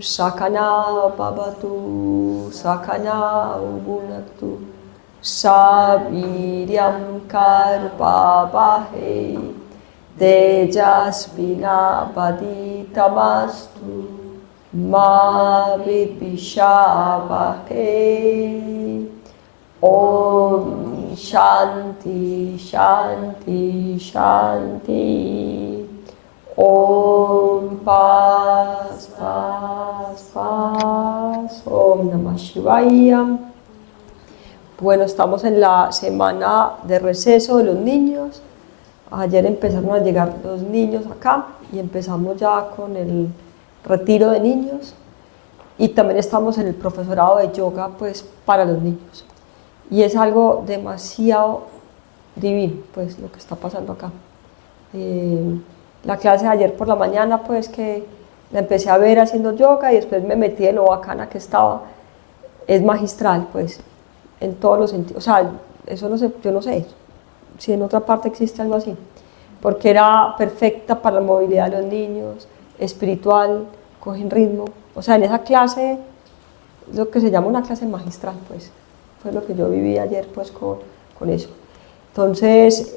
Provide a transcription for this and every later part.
Sakana Bhavatu, Sakana Bhunaktu, Saviryam Karvavahe, Tejasvinavaditamastu, Ma Vidvishavahe. Om Shanti, Shanti, Shanti. Om Paz, Paz, Paz. Om Namah Shivaya. Bueno, estamos en la semana de receso de los niños. Ayer empezaron a llegar los niños acá y empezamos ya con el retiro de niños. Y también estamos en el profesorado de yoga, pues, para los niños. Y es algo demasiado divino, pues, lo que está pasando acá. La clase de ayer por la mañana, pues, que la empecé a ver haciendo yoga y después me metí de lo bacana que estaba. Es magistral, pues, en todos los sentidos. O sea, eso no sé, yo no sé si en otra parte existe algo así. Porque era perfecta para la movilidad de los niños, espiritual, cogen ritmo. O sea, en esa clase, lo que se llama una clase magistral, pues. Fue lo que yo viví ayer, pues, con eso. Entonces,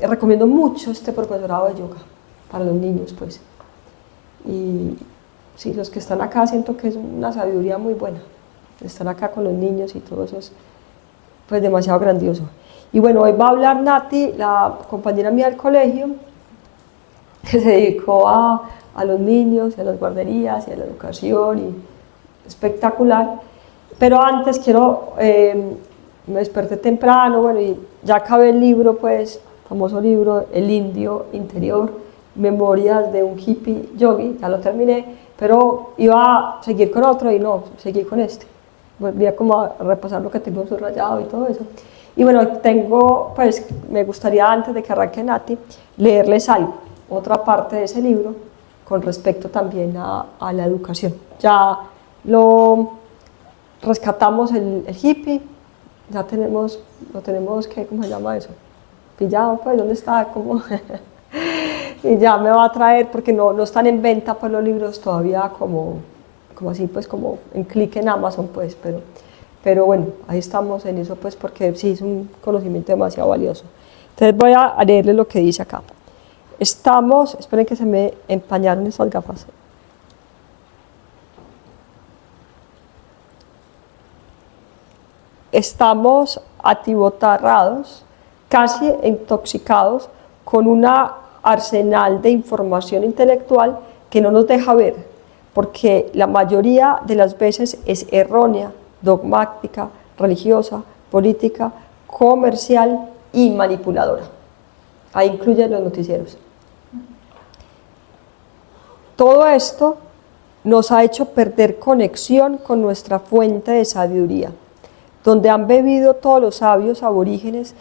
recomiendo mucho este profesorado de yoga para los niños, pues. Y sí, los que están acá siento que es una sabiduría muy buena. Estar acá con los niños y todo eso es, pues, demasiado grandioso. Y bueno, hoy va a hablar Nati, la compañera mía del colegio, que se dedicó a los niños, y a las guarderías, y a la educación, y espectacular. Pero antes quiero, me desperté temprano, bueno, y ya acabé el libro, pues, famoso libro, El Indio Interior, Memorias de un Hippie Yogi, ya lo terminé, pero iba a seguir con otro y no, seguí con este. Volví a como a repasar lo que tengo subrayado y todo eso. Y bueno, tengo, pues, me gustaría antes de que arranque Nati, leerles algo, otra parte de ese libro, con respecto también a la educación. Ya lo rescatamos el hippie, ya lo tenemos, ¿cómo se llama eso? Pillado, pues, ¿dónde está? ¿Cómo? Y ya me va a traer, porque no están en venta, pues, los libros todavía como así, pues, como en clic en Amazon, pues, pero bueno, ahí estamos en eso, pues, porque sí, es un conocimiento demasiado valioso. Entonces voy a leerles lo que dice acá. Esperen que se me empañaron estas gafas. Estamos atibotarrados, casi intoxicados, con un arsenal de información intelectual que no nos deja ver, porque la mayoría de las veces es errónea, dogmática, religiosa, política, comercial y manipuladora. Ahí incluyen los noticieros. Todo esto nos ha hecho perder conexión con nuestra fuente de sabiduría, donde han bebido todos los sabios aborígenes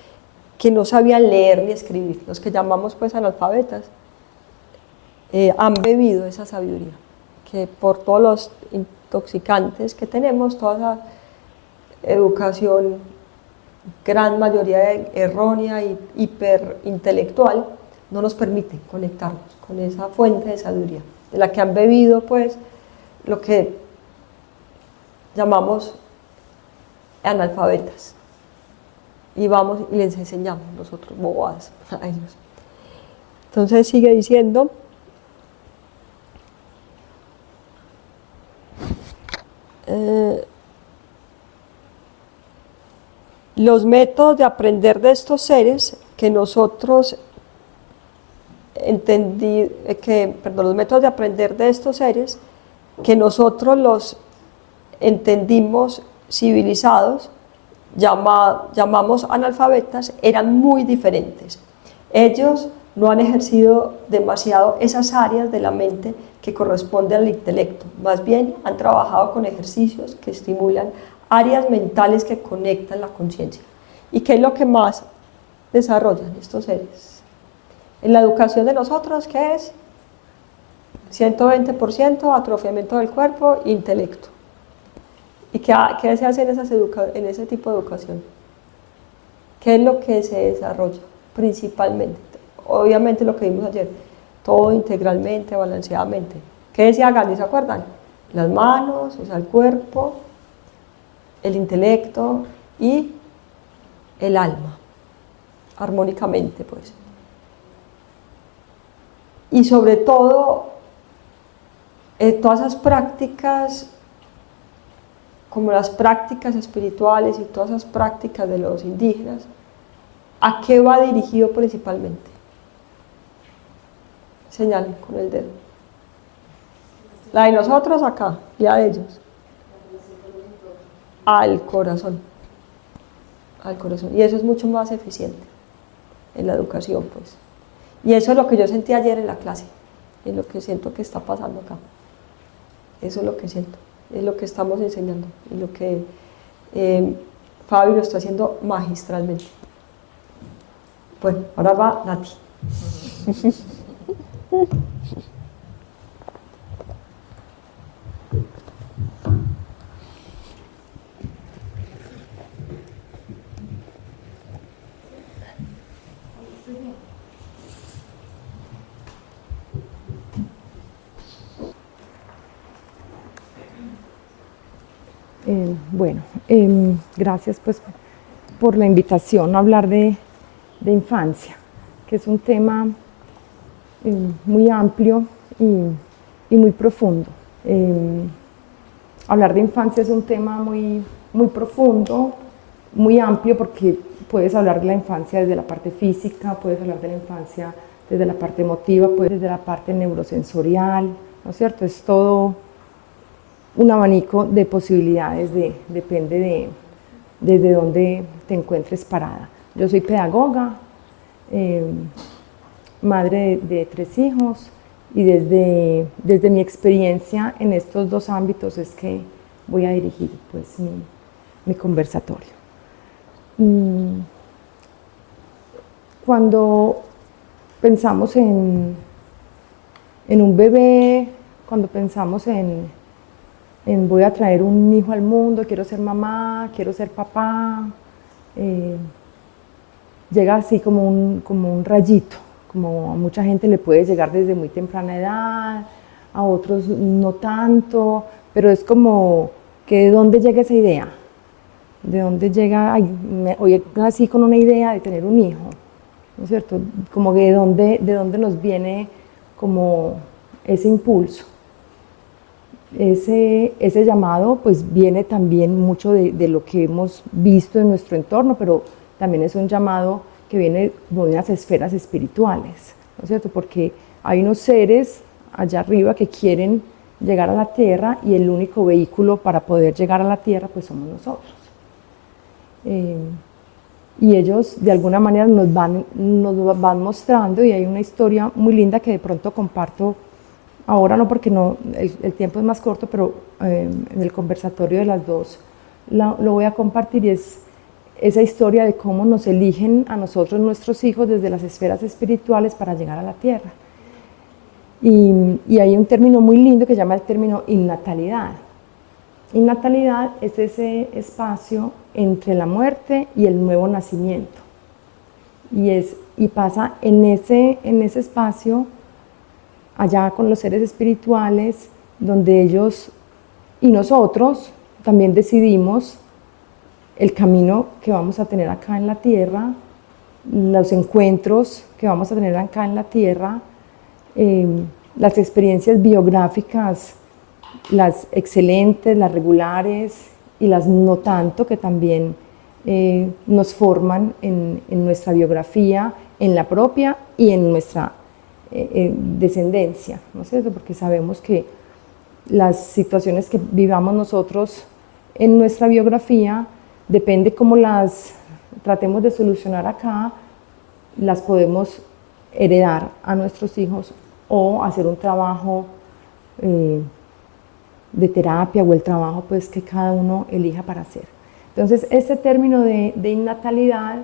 que no sabían leer ni escribir, los que llamamos, pues, analfabetas, han bebido esa sabiduría, que por todos los intoxicantes que tenemos, toda esa educación, gran mayoría errónea y hiperintelectual, no nos permite conectarnos con esa fuente de sabiduría, de la que han bebido, pues, lo que llamamos analfabetas, y vamos y les enseñamos nosotros bobadas a ellos. Entonces sigue diciendo, los métodos de aprender de estos seres que nosotros los métodos de aprender de estos seres que nosotros los entendimos civilizados, llamamos analfabetas, eran muy diferentes. Ellos no han ejercido demasiado esas áreas de la mente que corresponden al intelecto, más bien han trabajado con ejercicios que estimulan áreas mentales que conectan la conciencia. ¿Y qué es lo que más desarrollan estos seres? En la educación de nosotros, ¿qué es? 120% atrofiamiento del cuerpo e intelecto. ¿Y qué se hace en ese tipo de educación? ¿Qué es lo que se desarrolla principalmente? Obviamente lo que vimos ayer, todo integralmente, balanceadamente. ¿Qué decía Gandhi, se acuerdan? las manos, o sea, el cuerpo, el intelecto y el alma, armónicamente, pues. Y sobre todo, todas esas prácticas, como las prácticas espirituales y todas esas prácticas de los indígenas, ¿a qué va dirigido principalmente? Señalen con el dedo. La de nosotros acá, y a ellos. Al corazón. Al corazón. Y eso es mucho más eficiente en la educación, pues. Y eso es lo que yo sentí ayer en la clase, es lo que siento que está pasando acá. Eso es lo que siento, es lo que estamos enseñando, es lo que Fabi lo está haciendo magistralmente. Bueno, ahora va Nati. Bueno, gracias pues por la invitación a hablar de infancia, que es un tema muy amplio y muy profundo. Hablar de infancia es un tema muy profundo, muy amplio, porque puedes hablar de la infancia desde la parte física, puedes hablar de la infancia desde la parte emotiva, puedes desde la parte neurosensorial, ¿no es cierto? Es todo un abanico de posibilidades, depende desde dónde te encuentres parada. Yo soy pedagoga, madre de 3 hijos, y desde mi experiencia en estos 2 ámbitos es que voy a dirigir pues mi conversatorio. Cuando pensamos en un bebé, cuando pensamos en voy a traer un hijo al mundo, quiero ser mamá, quiero ser papá, llega así como un rayito, como a mucha gente le puede llegar desde muy temprana edad, a otros no tanto, pero es como que de dónde llega esa idea, de dónde llega, hoy nací con una idea de tener un hijo, ¿no es cierto? Como que de dónde nos viene como ese impulso. Ese llamado pues viene también mucho de lo que hemos visto en nuestro entorno, pero también es un llamado que viene de unas esferas espirituales, ¿no es cierto? Porque hay unos seres allá arriba que quieren llegar a la tierra, y el único vehículo para poder llegar a la tierra pues somos nosotros. Y ellos de alguna manera nos van mostrando, y hay una historia muy linda que de pronto comparto ahora, no porque el tiempo es más corto, pero en el conversatorio de las 2 lo voy a compartir, y es esa historia de cómo nos eligen a nosotros, nuestros hijos, desde las esferas espirituales para llegar a la tierra. Y hay un término muy lindo que se llama el término innatalidad. Innatalidad es ese espacio entre la muerte y el nuevo nacimiento. Y pasa en ese espacio allá con los seres espirituales, donde ellos y nosotros también decidimos el camino que vamos a tener acá en la tierra, los encuentros que vamos a tener acá en la tierra, las experiencias biográficas, las excelentes, las regulares y las no tanto, que también nos forman en nuestra biografía, en la propia y en nuestra descendencia, ¿no es cierto? Porque sabemos que las situaciones que vivamos nosotros en nuestra biografía, depende cómo las tratemos de solucionar acá, las podemos heredar a nuestros hijos o hacer un trabajo de terapia, o el trabajo pues que cada uno elija para hacer. Entonces, este término de innatalidad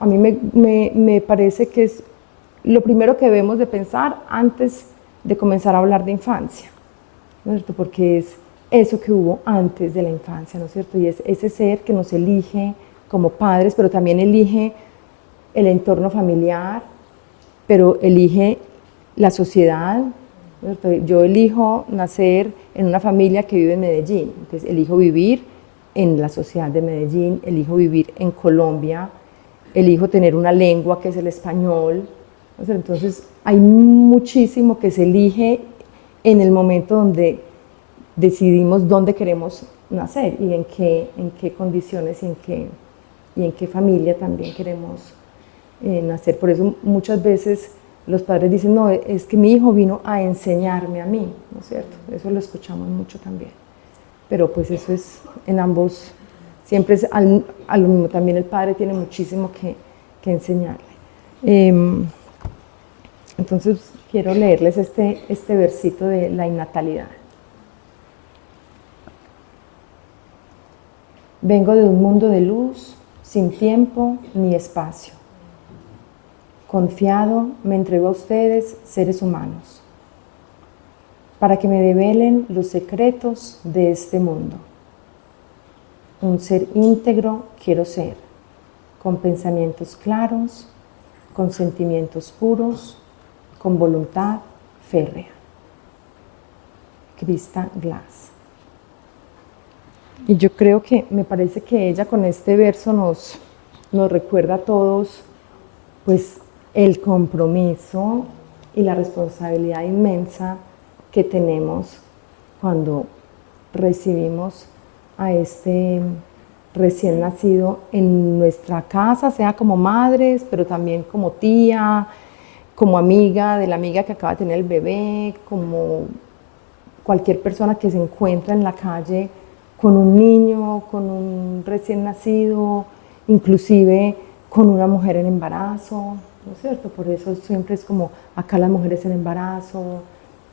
a mí me parece que es lo primero que debemos de pensar antes de comenzar a hablar de infancia, ¿no es cierto? Porque es eso que hubo antes de la infancia, ¿no es cierto? Y es ese ser que nos elige como padres, pero también elige el entorno familiar, pero elige la sociedad, ¿cierto? Yo elijo nacer en una familia que vive en Medellín, entonces elijo vivir en la sociedad de Medellín, elijo vivir en Colombia, elijo tener una lengua que es el español. Entonces hay muchísimo que se elige en el momento donde decidimos dónde queremos nacer y en qué condiciones y en qué familia también queremos nacer. Por eso muchas veces los padres dicen, no, es que mi hijo vino a enseñarme a mí, ¿no es cierto? Eso lo escuchamos mucho también. Pero pues eso es en ambos, siempre es a lo mismo, también el padre tiene muchísimo que enseñarle. Entonces quiero leerles este versito de la innatalidad. Vengo de un mundo de luz, sin tiempo ni espacio. Confiado me entrego a ustedes, seres humanos, para que me develen los secretos de este mundo. Un ser íntegro quiero ser, con pensamientos claros, con sentimientos puros, con voluntad férrea. Christa Glass. Y yo creo que, me parece que ella con este verso nos recuerda a todos, pues, el compromiso y la responsabilidad inmensa que tenemos cuando recibimos a este recién nacido en nuestra casa, sea como madres, pero también como tía, como amiga de la amiga que acaba de tener el bebé, como cualquier persona que se encuentra en la calle con un niño, con un recién nacido, inclusive con una mujer en embarazo, ¿no es cierto? Por eso siempre es como acá las mujeres en embarazo,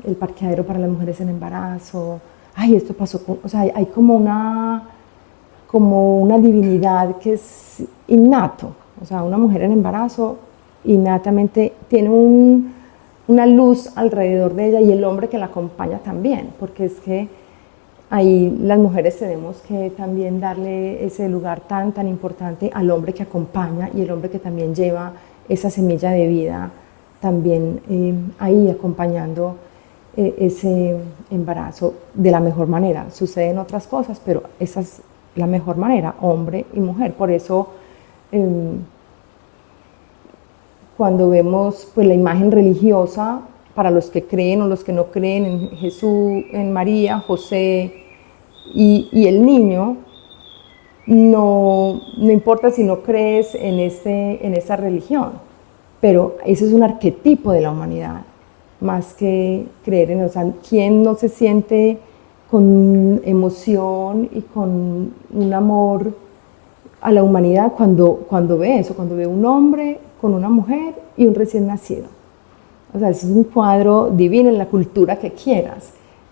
el parqueadero para las mujeres en embarazo. Ay, esto pasó con, o sea, hay como una divinidad que es innato. O sea, una mujer en embarazo innatamente tiene una luz alrededor de ella y el hombre que la acompaña también, porque es que ahí las mujeres tenemos que también darle ese lugar tan importante al hombre que acompaña y el hombre que también lleva esa semilla de vida también ahí acompañando ese embarazo de la mejor manera. Suceden otras cosas, pero esa es la mejor manera, hombre y mujer. Por eso cuando vemos pues, la imagen religiosa, para los que creen o los que no creen en Jesús, en María, José y el niño, no importa si no crees en esa religión, pero ese es un arquetipo de la humanidad, más que creer en, o sea, ¿quién no se siente con emoción y con un amor a la humanidad cuando ve eso, cuando ve un hombre con una mujer y un recién nacido? O sea, es un cuadro divino en la cultura que quieras,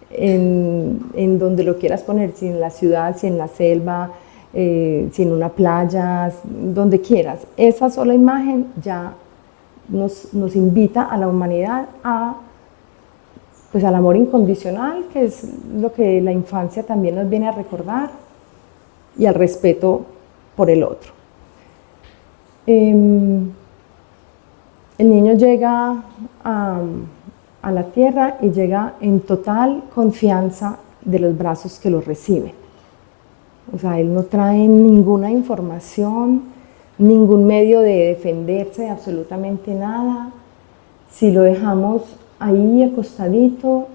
en donde lo quieras poner, si en la ciudad, si en la selva, si en una playa, donde quieras. Esa sola imagen ya nos invita a la humanidad pues al amor incondicional, que es lo que la infancia también nos viene a recordar, y al respeto por el otro. El niño llega a la tierra y llega en total confianza de los brazos que lo reciben. O sea, él no trae ninguna información, ningún medio de defenderse de absolutamente nada. Si lo dejamos ahí acostadito,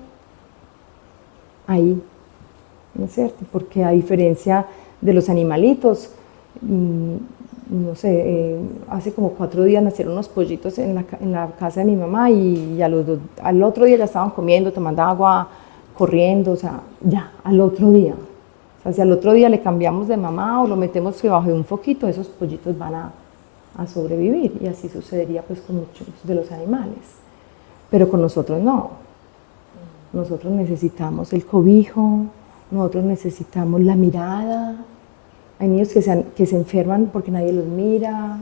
ahí, ¿no es cierto? Porque a diferencia de los animalitos, no sé, hace como 4 días nacieron unos pollitos en la casa de mi mamá y al otro día ya estaban comiendo, tomando agua, corriendo, o sea, ya, al otro día. O sea, si al otro día le cambiamos de mamá o lo metemos debajo de un foquito, esos pollitos van a sobrevivir, y así sucedería pues con muchos de los animales. Pero con nosotros no. Nosotros necesitamos el cobijo, nosotros necesitamos la mirada. Hay niños que se enferman porque nadie los mira,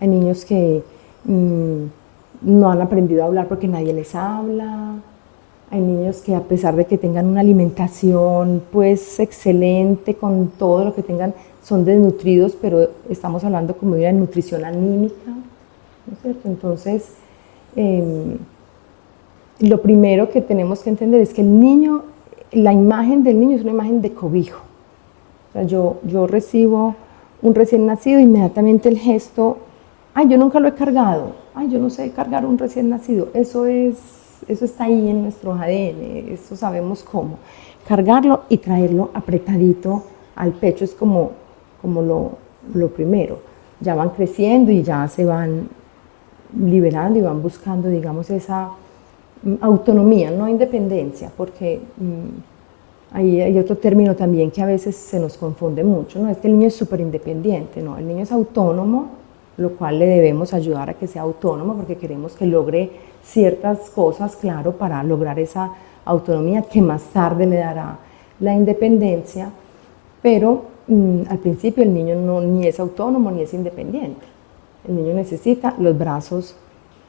hay niños que no han aprendido a hablar porque nadie les habla, hay niños que a pesar de que tengan una alimentación pues excelente, con todo lo que tengan, son desnutridos, pero estamos hablando como de una nutrición anímica, ¿no es cierto? Entonces, lo primero que tenemos que entender es que el niño, la imagen del niño es una imagen de cobijo. O sea, yo recibo un recién nacido, inmediatamente el gesto, ay, yo nunca lo he cargado, ay, yo no sé cargar un recién nacido, eso está ahí en nuestro ADN, eso sabemos cómo. Cargarlo y traerlo apretadito al pecho es como lo primero. Ya van creciendo y ya se van liberando y van buscando, digamos, esa autonomía, no independencia, porque ahí hay otro término también que a veces se nos confunde mucho, ¿no? Es que el niño es súper independiente, ¿no? El niño es autónomo, lo cual le debemos ayudar a que sea autónomo porque queremos que logre ciertas cosas, claro, para lograr esa autonomía que más tarde le dará la independencia, pero al principio el niño ni es autónomo ni es independiente. El niño necesita los brazos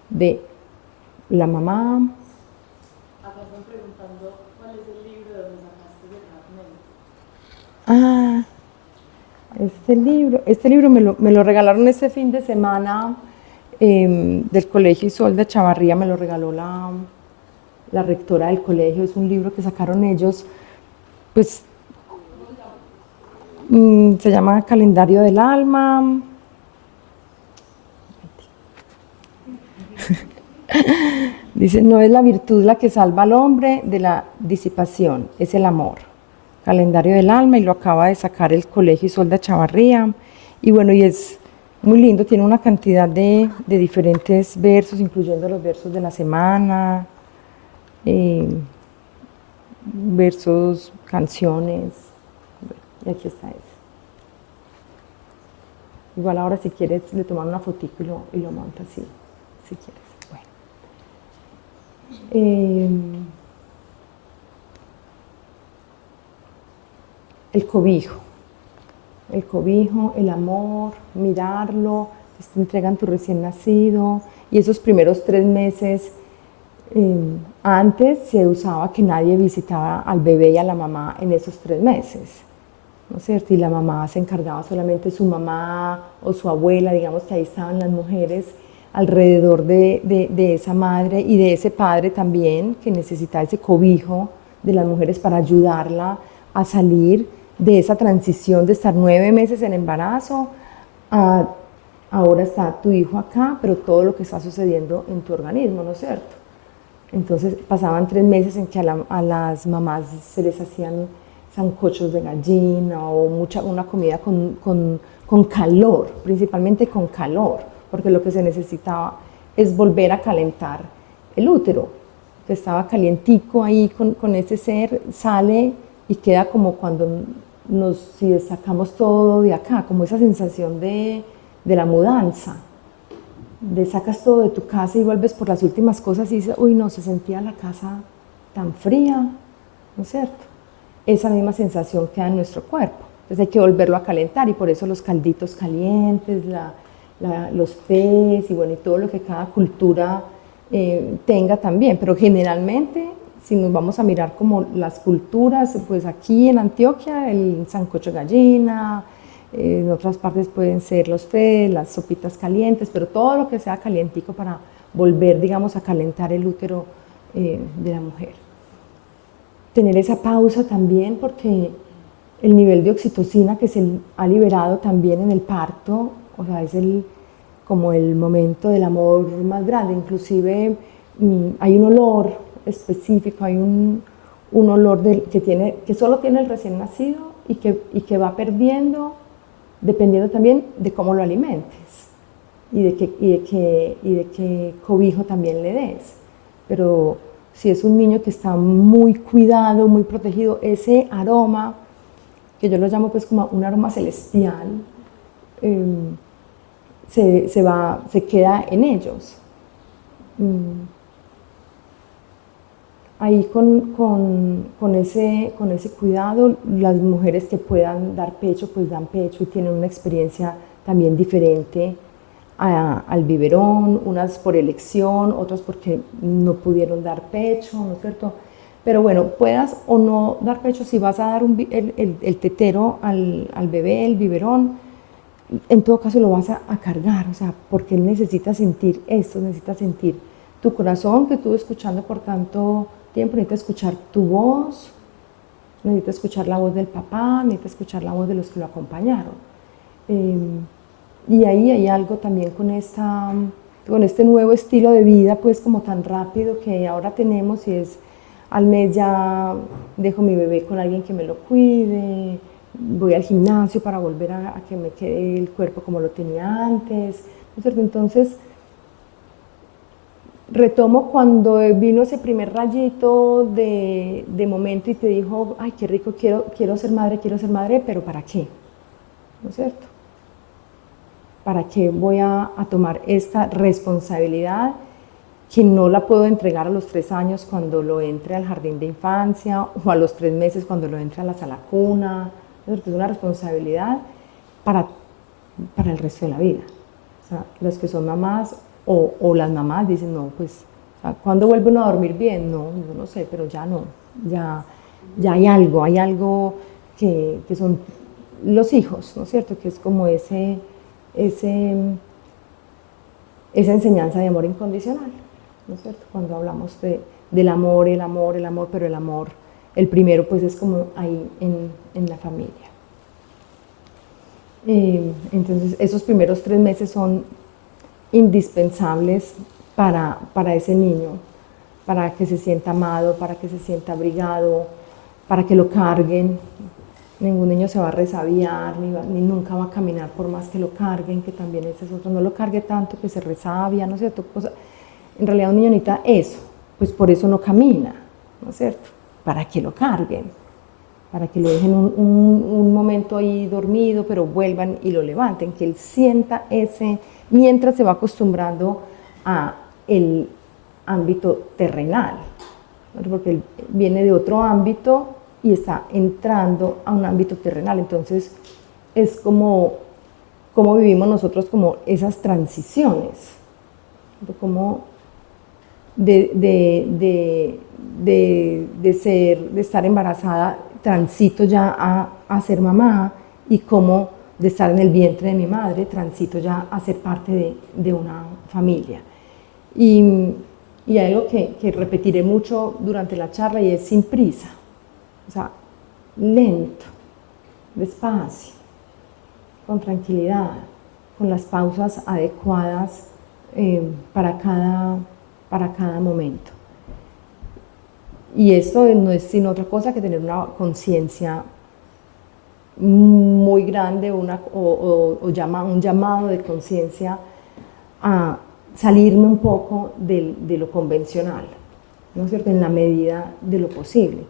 de la mamá. Acá están preguntando cuál es el libro de donde sacaste de fragmento. Este libro me lo regalaron este fin de semana del Colegio Isolda Chavarría, me lo regaló la rectora del colegio. Es un libro que sacaron ellos, pues se llama Calendario del Alma. Dice, no es la virtud la que salva al hombre de la disipación, es el amor. Calendario del Alma, y lo acaba de sacar el Colegio Isolda Chavarría. Y bueno, y es muy lindo, tiene una cantidad de diferentes versos, incluyendo los versos de la semana, versos, canciones. Y aquí está ese. Igual ahora si quieres le toman una fotico y lo montas así, si quieres. El cobijo, el amor, mirarlo, te entregan tu recién nacido, y esos primeros 3 meses, antes se usaba que nadie visitaba al bebé y a la mamá en esos 3 meses, ¿no es cierto? Y la mamá se encargaba solamente su mamá o su abuela, digamos que ahí estaban las mujeres alrededor de esa madre y de ese padre también, que necesitaba ese cobijo de las mujeres para ayudarla a salir de esa transición de estar 9 meses en embarazo a ahora está tu hijo acá, pero todo lo que está sucediendo en tu organismo, ¿no es cierto? Entonces pasaban 3 meses en que a las mamás se les hacían sancochos de gallina o una comida con calor, principalmente con calor, porque lo que se necesitaba es volver a calentar el útero, que estaba calientico ahí con ese ser, sale y queda como cuando si sacamos todo de acá, como esa sensación de la mudanza, de sacas todo de tu casa y vuelves por las últimas cosas y dices, uy no, se sentía la casa tan fría, ¿no es cierto? Esa misma sensación queda en nuestro cuerpo, entonces hay que volverlo a calentar y por eso los calditos calientes, los tés y bueno, y todo lo que cada cultura tenga también, pero generalmente si nos vamos a mirar como las culturas, pues aquí en Antioquia el sancocho de gallina, en otras partes pueden ser los tés, las sopitas calientes, pero todo lo que sea calientico para volver, digamos, a calentar el útero de la mujer. Tener esa pausa también porque el nivel de oxitocina que se ha liberado también en el parto, o sea, es como el momento del amor más grande, inclusive hay un olor específico, hay un olor que solo tiene el recién nacido y que va perdiendo dependiendo también de cómo lo alimentes y de qué cobijo también le des. Pero si es un niño que está muy cuidado, muy protegido, ese aroma, que yo lo llamo pues como un aroma celestial, se queda en ellos. Ahí con ese cuidado, las mujeres que puedan dar pecho, pues dan pecho y tienen una experiencia también diferente al biberón, unas por elección, otras porque no pudieron dar pecho, ¿no es cierto? Pero bueno, puedas o no dar pecho, si vas a dar el tetero al bebé, el biberón, en todo caso lo vas a cargar, o sea, porque él necesita sentir esto, necesita sentir tu corazón que estuvo escuchando por tanto tiempo, necesita escuchar tu voz, necesita escuchar la voz del papá, necesita escuchar la voz de los que lo acompañaron. Y ahí hay algo también con este nuevo estilo de vida, pues como tan rápido que ahora tenemos, y es al mes ya dejo mi bebé con alguien que me lo cuide, voy al gimnasio para volver a que me quede el cuerpo como lo tenía antes, ¿no es cierto? Entonces, retomo cuando vino ese primer rayito de momento y te dijo, ay, qué rico, quiero ser madre, pero ¿para qué? ¿No es cierto? ¿Para qué voy a tomar esta responsabilidad que no la puedo entregar a los 3 años cuando lo entre al jardín de infancia o a los 3 meses cuando lo entre a la sala cuna? Es una responsabilidad para el resto de la vida. O sea, los que son mamás o las mamás dicen, no, pues, o sea, ¿cuándo vuelve uno a dormir bien? No, yo no sé, pero ya no, ya hay algo que son los hijos, ¿no es cierto? Que es como esa enseñanza de amor incondicional, ¿no es cierto? Cuando hablamos del amor, pero el amor, el primero pues es como ahí en la familia. Entonces esos primeros 3 meses son indispensables para ese niño, para que se sienta amado, para que se sienta abrigado, para que lo carguen. Ningún niño se va a resabiar, ni nunca va a caminar por más que lo carguen, que también ese es otro, no lo cargue tanto que se resabia, ¿no es cierto? En realidad un niño necesita eso, pues por eso no camina, ¿no es cierto? Para que lo carguen, para que lo dejen un momento ahí dormido, pero vuelvan y lo levanten, que él sienta mientras se va acostumbrando a el ámbito terrenal, ¿no? Porque él viene de otro ámbito y está entrando a un ámbito terrenal, entonces es como vivimos nosotros como esas transiciones, como de estar embarazada, transito ya a ser mamá, y como de estar en el vientre de mi madre, transito ya a ser parte de una familia. Y hay algo que repetiré mucho durante la charla, y es sin prisa, o sea, lento, despacio, con tranquilidad, con las pausas adecuadas para cada momento. Y esto no es sino otra cosa que tener una conciencia muy grande, un llamado de conciencia a salirme un poco de lo convencional, ¿no es cierto?, en la medida de lo posible.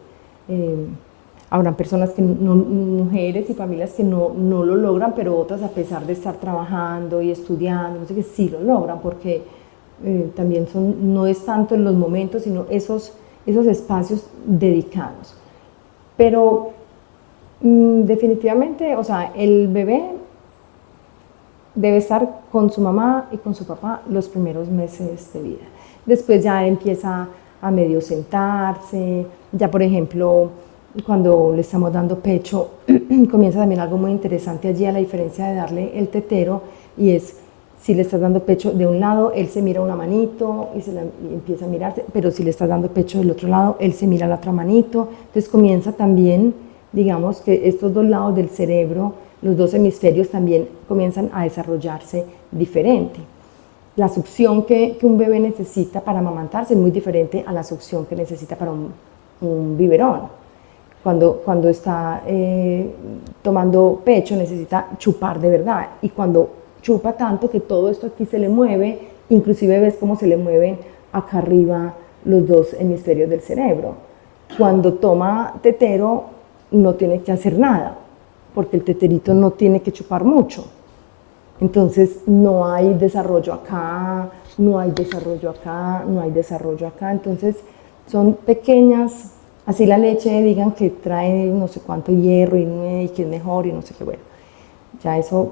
Habrán personas, mujeres y familias que no lo logran, pero otras, a pesar de estar trabajando y estudiando, no sé qué, sí lo logran, porque también no es tanto en los momentos, sino esos espacios dedicados. Pero definitivamente, o sea, el bebé debe estar con su mamá y con su papá los primeros meses de vida. Después ya empieza a medio sentarse, ya por ejemplo, cuando le estamos dando pecho, comienza también algo muy interesante allí, a la diferencia de darle el tetero, y es, si le estás dando pecho de un lado, él se mira una manito y empieza a mirarse, pero si le estás dando pecho del otro lado, él se mira la otra manito. Entonces comienza también, digamos que estos 2 lados del cerebro, los 2 hemisferios también comienzan a desarrollarse diferente. La succión que un bebé necesita para amamantarse es muy diferente a la succión que necesita para un biberón. Cuando está tomando pecho necesita chupar de verdad, y cuando chupa tanto que todo esto aquí se le mueve, inclusive ves cómo se le mueven acá arriba los 2 hemisferios del cerebro. Cuando toma tetero no tiene que hacer nada, porque el teterito no tiene que chupar mucho. Entonces no hay desarrollo acá, no hay desarrollo acá, no hay desarrollo acá. Entonces son pequeñas, así la leche digan que trae no sé cuánto hierro y que es mejor y no sé qué, bueno, ya eso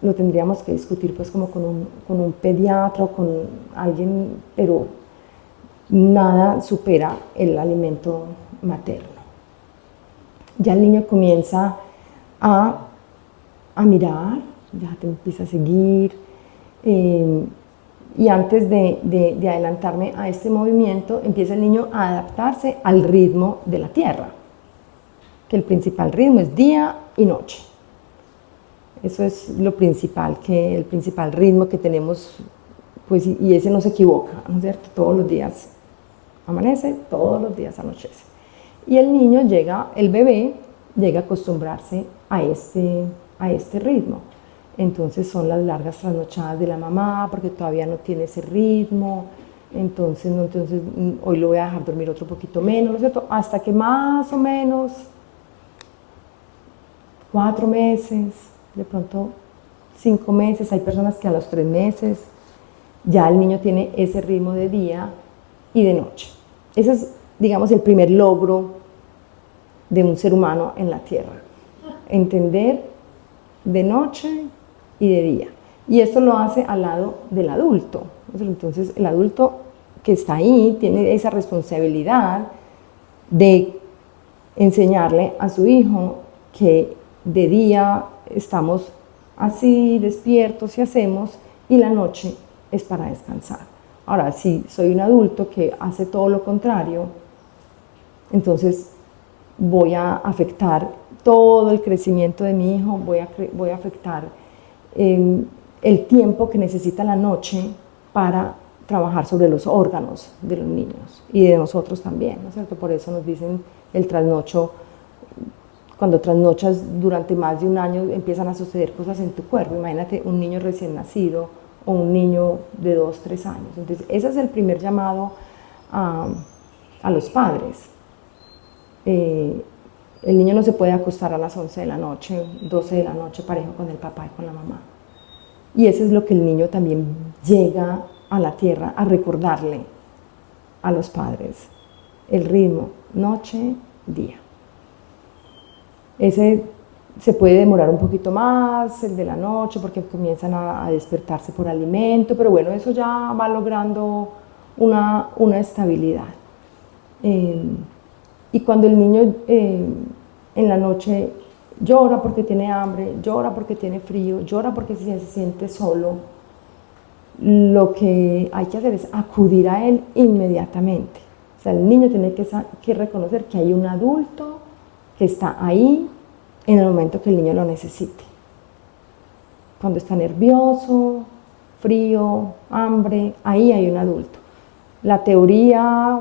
lo tendríamos que discutir pues como con un pediatra o con alguien, pero nada supera el alimento materno. Ya el niño comienza a mirar, ya te empieza a seguir, Y antes de adelantarme a este movimiento, empieza el niño a adaptarse al ritmo de la Tierra, que el principal ritmo es día y noche. Eso es lo principal, el principal ritmo que tenemos, pues, y ese no se equivoca, ¿no es cierto? Todos los días amanece, todos los días anochece. Y el niño el bebé llega a acostumbrarse a este ritmo. Entonces son las largas trasnochadas de la mamá porque todavía no tiene ese ritmo. Entonces hoy lo voy a dejar dormir otro poquito menos, ¿no es cierto? Hasta que más o menos 4 meses, de pronto 5 meses, hay personas que a los 3 meses ya el niño tiene ese ritmo de día y de noche. Ese es, digamos, el primer logro de un ser humano en la Tierra. Entender de noche y de día. Y esto lo hace al lado del adulto. Entonces el adulto que está ahí tiene esa responsabilidad de enseñarle a su hijo que de día estamos así despiertos y hacemos, y la noche es para descansar. Ahora, si soy un adulto que hace todo lo contrario, entonces voy a afectar todo el crecimiento de mi hijo, voy a afectar el tiempo que necesita la noche para trabajar sobre los órganos de los niños y de nosotros también, ¿no es cierto? Por eso nos dicen el trasnocho. Cuando trasnochas durante más de un año empiezan a suceder cosas en tu cuerpo. Imagínate un niño recién nacido o un niño de 2, 3 años. Entonces ese es el primer llamado a los padres. El niño no se puede acostar a las 11 de la noche, 12 de la noche parejo con el papá y con la mamá. Y eso es lo que el niño también llega a la Tierra a recordarle a los padres. El ritmo, noche, día. Ese se puede demorar un poquito más, el de la noche, porque comienzan a despertarse por alimento, pero bueno, eso ya va logrando una estabilidad. Y cuando el niño en la noche llora porque tiene hambre, llora porque tiene frío, llora porque se siente solo, lo que hay que hacer es acudir a él inmediatamente. O sea, el niño tiene que reconocer que hay un adulto que está ahí en el momento que el niño lo necesite. Cuando está nervioso, frío, hambre, ahí hay un adulto. La teoría,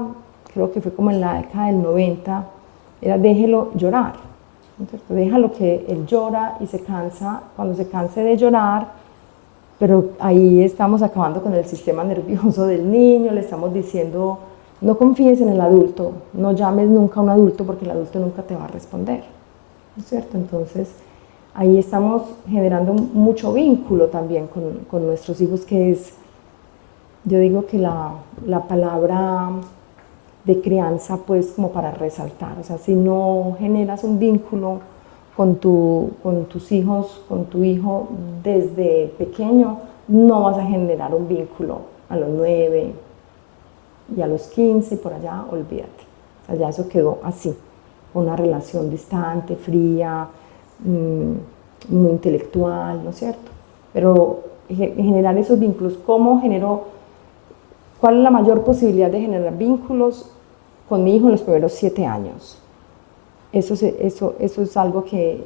creo que fue como en la década del 90, era déjelo llorar. Entonces, déjalo que él llora y se cansa, cuando se canse de llorar, pero ahí estamos acabando con el sistema nervioso del niño, le estamos diciendo, no confíes en el adulto, no llames nunca a un adulto porque el adulto nunca te va a responder, ¿no es cierto? Entonces, ahí estamos generando mucho vínculo también con nuestros hijos, que es, yo digo que la palabra de crianza, pues, como para resaltar. O sea, si no generas un vínculo con tus hijos, con tu hijo desde pequeño, no vas a generar un vínculo a los 9 y a los 15 y por allá, olvídate. O sea, ya eso quedó así, una relación distante, fría, muy intelectual, ¿no es cierto? Pero generar esos vínculos, ¿cuál es la mayor posibilidad de generar vínculos con mi hijo en los primeros 7 años? Eso es algo que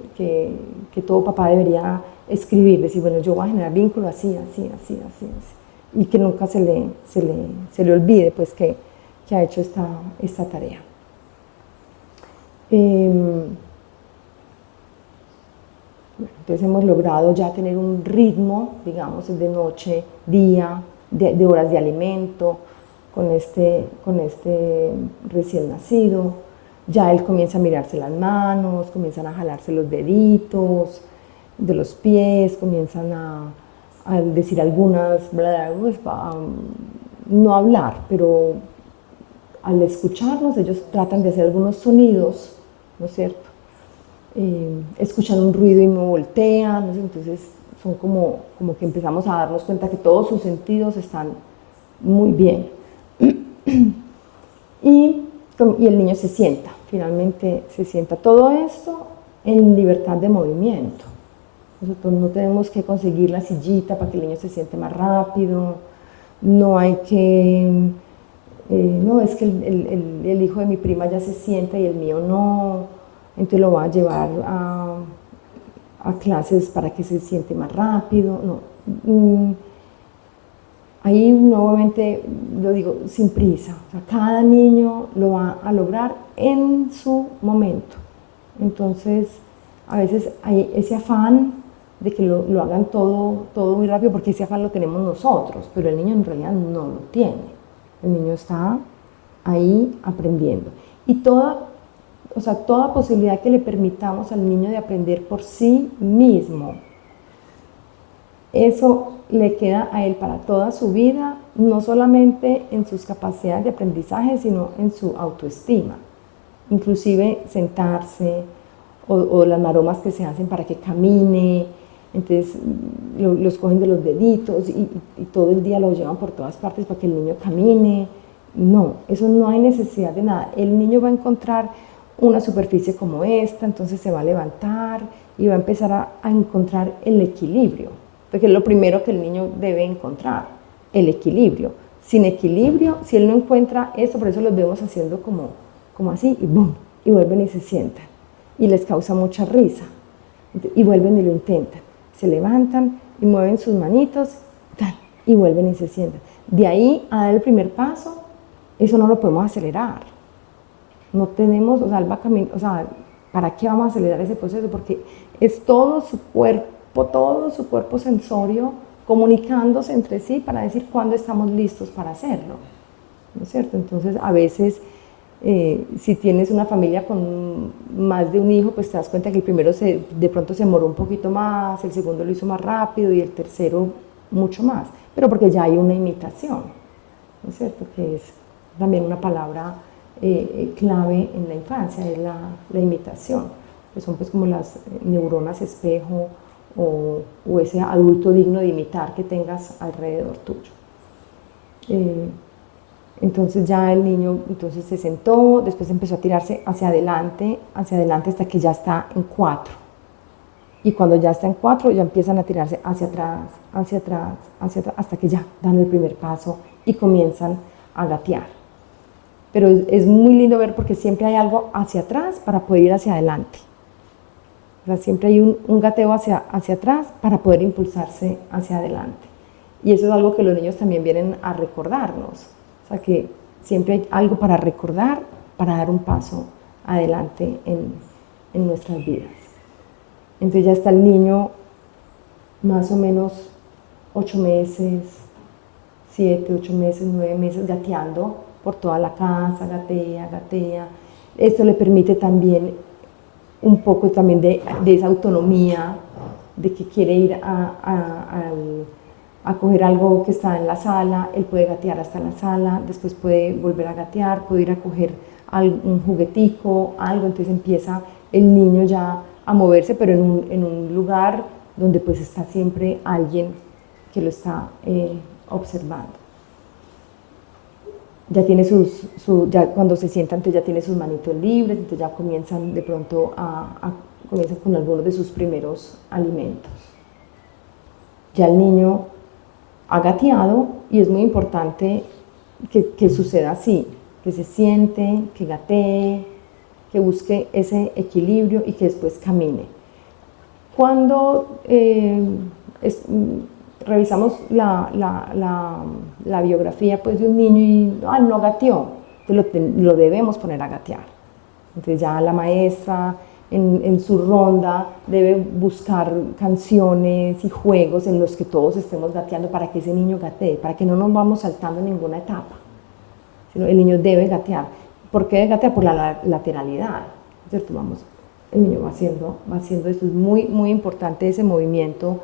todo papá debería escribir, decir, bueno, yo voy a generar vínculos así. Y que nunca se le olvide, pues, que ha hecho esta tarea. Entonces hemos logrado ya tener un ritmo, digamos, de noche, día, de horas de alimento con este recién nacido. Ya él comienza a mirarse las manos, comienzan a jalarse los deditos de los pies, comienzan a decir algunas, no hablar, pero al escucharnos ellos tratan de hacer algunos sonidos, ¿no es cierto? Escuchan un ruido y me voltean, ¿no? Entonces son como que empezamos a darnos cuenta que todos sus sentidos están muy bien. Y el niño se sienta, finalmente se sienta. Todo esto en libertad de movimiento. Nosotros no tenemos que conseguir la sillita para que el niño se siente más rápido, no hay que, no, es que el hijo de mi prima ya se sienta y el mío no, entonces lo voy a llevar a clases para que se siente más rápido, no. Ahí nuevamente lo digo, sin prisa, o sea, cada niño lo va a lograr en su momento. Entonces, a veces hay ese afán de que lo hagan todo muy rápido, porque ese afán lo tenemos nosotros, pero el niño en realidad no lo tiene. El niño está ahí aprendiendo. Y toda posibilidad que le permitamos al niño de aprender por sí mismo, eso le queda a él para toda su vida, no solamente en sus capacidades de aprendizaje, sino en su autoestima. Inclusive sentarse o las maromas que se hacen para que camine, entonces los cogen de los deditos y todo el día lo llevan por todas partes para que el niño camine. No, eso no hay necesidad de nada. El niño va a encontrar una superficie como esta, entonces se va a levantar y va a empezar a encontrar el equilibrio, porque es lo primero que el niño debe encontrar, el equilibrio. Sin equilibrio, si él no encuentra eso, por eso los vemos haciendo como así, y ¡boom! Y vuelven y se sientan, y les causa mucha risa, y vuelven y lo intentan, se levantan y mueven sus manitos, y vuelven y se sientan. De ahí a dar el primer paso, eso no lo podemos acelerar. No tenemos, o sea, él va a caminar, o sea, ¿para qué vamos a acelerar ese proceso? Porque es todo su cuerpo sensorio comunicándose entre sí para decir cuándo estamos listos para hacerlo, ¿no es cierto? Entonces, a veces, si tienes una familia con más de un hijo, pues te das cuenta que el primero de pronto se demoró un poquito más, el segundo lo hizo más rápido y el tercero mucho más, pero porque ya hay una imitación, ¿no es cierto? Que es también una palabra clave en la infancia, es la imitación, que son pues como las neuronas espejo o ese adulto digno de imitar que tengas alrededor tuyo. Entonces ya el niño entonces se sentó, después empezó a tirarse hacia adelante hasta que ya está en 4. Y cuando ya está en 4 ya empiezan a tirarse hacia atrás, hasta que ya dan el primer paso y comienzan a gatear. Pero es muy lindo ver porque siempre hay algo hacia atrás para poder ir hacia adelante. O sea, siempre hay un gateo hacia atrás para poder impulsarse hacia adelante. Y eso es algo que los niños también vienen a recordarnos. O sea, que siempre hay algo para recordar, para dar un paso adelante en nuestras vidas. Entonces ya está el niño más o menos 8 meses, 7, 8 meses, 9 meses gateando por toda la casa, gatea. Esto le permite también un poco también de esa autonomía, de que quiere ir a coger algo que está en la sala, él puede gatear hasta la sala, después puede volver a gatear, puede ir a coger un juguetico, algo, entonces empieza el niño ya a moverse, pero en un lugar donde pues está siempre alguien que lo está observando. Ya tiene ya cuando se sienta, entonces ya tiene sus manitos libres, entonces ya comienzan de pronto comienzan con algunos de sus primeros alimentos. Ya el niño ha gateado y es muy importante que suceda así, que se siente, que gatee, que busque ese equilibrio y que después camine. Cuando revisamos la biografía pues, de un niño y no gateó, lo debemos poner a gatear. Entonces ya la maestra en su ronda debe buscar canciones y juegos en los que todos estemos gateando para que ese niño gatee, para que no nos vamos saltando ninguna etapa. Sino el niño debe gatear. ¿Por qué debe gatear? Por la lateralidad, ¿cierto? El niño va haciendo esto. Es muy, muy importante ese movimiento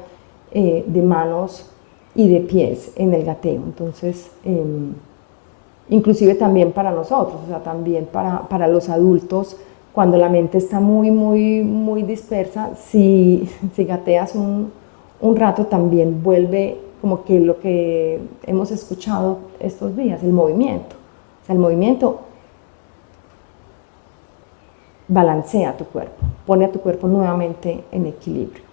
de manos y de pies en el gateo. Entonces, inclusive también para nosotros, o sea, también para los adultos, cuando la mente está muy, muy, muy dispersa, si gateas un rato también vuelve como que lo que hemos escuchado estos días, el movimiento. O sea, el movimiento balancea tu cuerpo, pone a tu cuerpo nuevamente en equilibrio.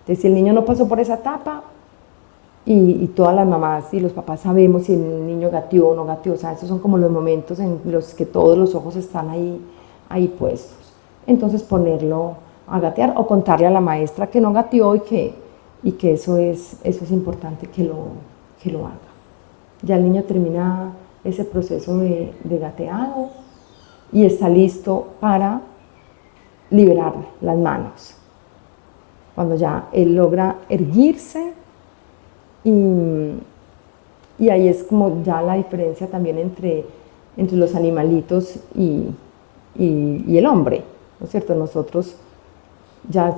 Entonces, si el niño no pasó por esa etapa, y todas las mamás y los papás sabemos si el niño gateó o no gateó. O sea, esos son como los momentos en los que todos los ojos están ahí puestos. Entonces ponerlo a gatear o contarle a la maestra que no gateó y que eso es importante que lo haga. Ya el niño termina ese proceso de gateado y está listo para liberar las manos. Cuando ya él logra erguirse y ahí es como ya la diferencia también entre los animalitos y el hombre, ¿no es cierto? Nosotros ya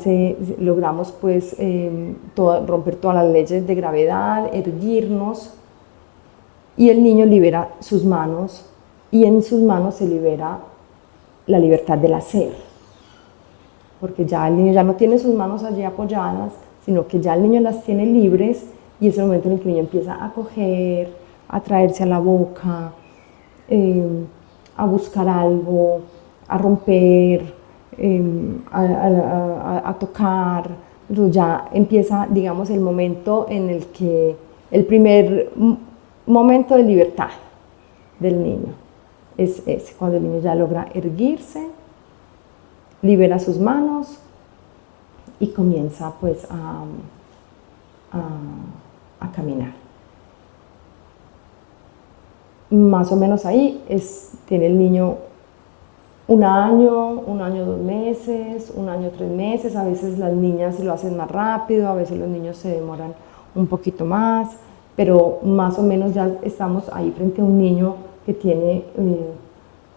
logramos pues romper todas las leyes de gravedad, erguirnos, y el niño libera sus manos y en sus manos se libera la libertad del hacer, porque ya el niño ya no tiene sus manos allí apoyadas, sino que ya el niño las tiene libres y es el momento en el que el niño empieza a coger, a traerse a la boca, a buscar algo, a romper, a tocar. Entonces ya empieza, digamos, el momento en el que el primer momento de libertad del niño es ese, cuando el niño ya logra erguirse, libera sus manos y comienza pues a caminar. Más o menos ahí tiene el niño 1 año, 2 meses, 1 año, 3 meses. A veces las niñas lo hacen más rápido, a veces los niños se demoran un poquito más, pero más o menos ya estamos ahí frente a un niño que tiene